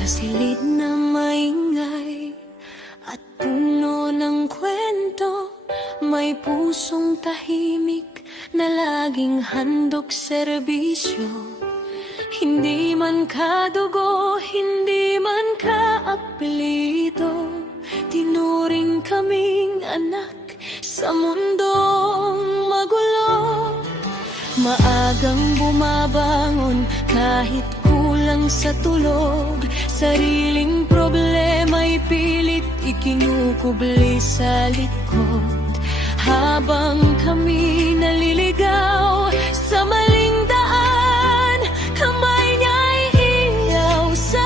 Sa silid na maingay at puno ng kwento, may pusong tahimik na laging handog serbisyo. Hindi man kadugo, hindi man kaapelyido, tinuring kaming anak sa mundong magulo. Maagang bumabangon kahit kulang sa tulog, sariling problema'y pilit ikinukubli sa likod. Habang kami naliligaw sa maling daan, kamay niya'y ilaw sa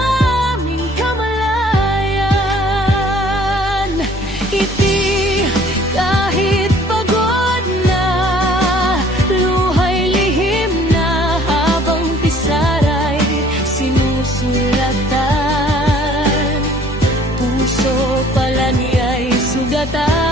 aming kamalayan. Iti kahit pagod na, luhay lihim na, habang pisaray sinusulatan, puso pala niya'y sugatan.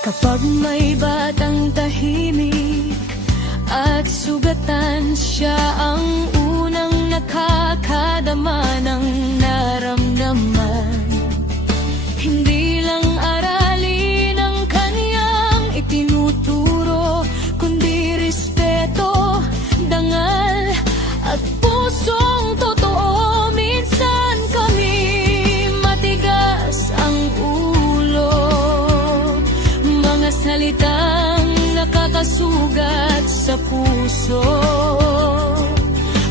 Kapag may batang tahimik at sugatan, siya ang unang nakakadama ng naramdaman. Hindi lang aralin ang kaniyang itinuturo, kundi respeto, dangal at pusong totoo. Minsan kami matigas ang ulo, salitang nakakasugat sa puso.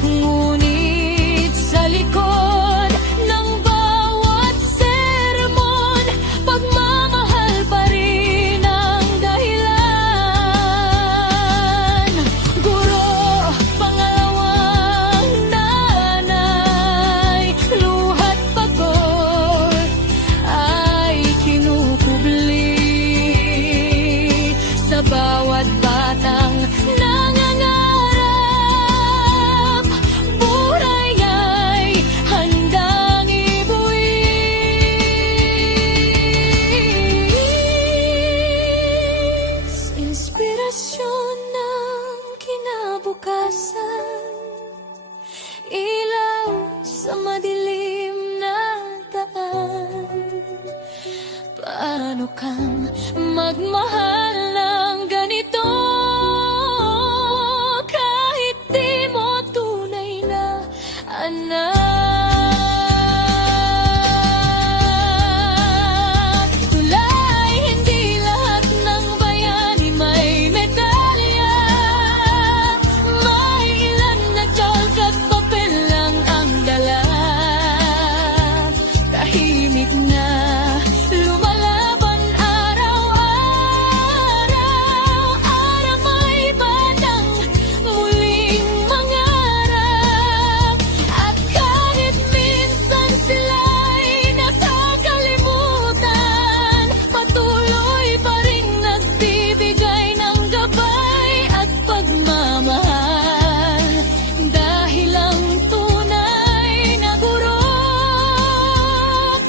Ngunit sa likod ng bawat sermon, pagmamahal pa rin ang dahilan. Guro, pangalawang nanay, luha't pagod ay kinukubli sa bawat batang nangangarap, buhay ay handang ibuwis. Inspirasyon ng kinabukasan, ilaw sa madilim na daan. Paano kang magmahal ng ganito kahit di mo tunay na anak? Tulay, hindi lahat ng bayani may medalya. May ilan na tiyalk at papel lang ang dala. Tahimik na lumalaban araw-araw, para may batang muling mangarap. At kahit minsan sila'y nakakalimutan, patuloy pa rin nagbibigay ng gabay at pagmamahal. Dahil ang tunay na guro,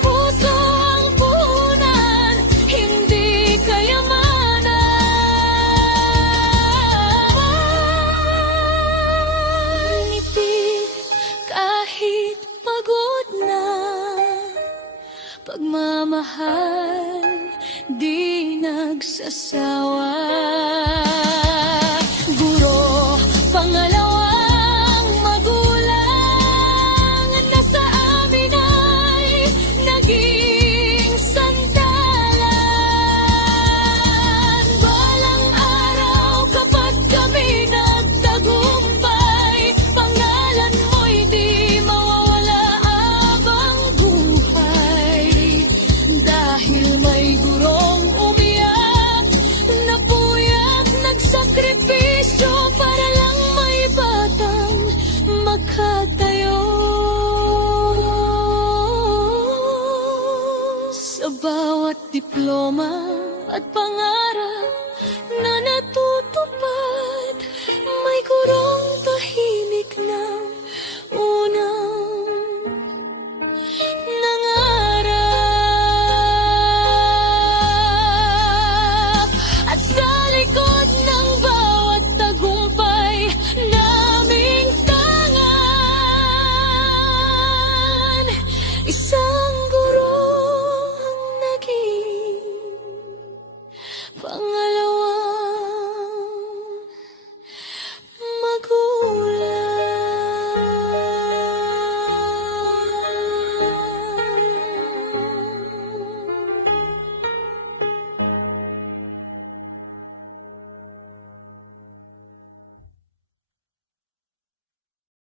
puso ang puhunan, hindi kayamanan. Nipid kahit pagod na, pagmamahal di nagsasawa. Guro, pangalawang magulang, na sa amin ay naging santa. Sa bawat diploma at pangarap na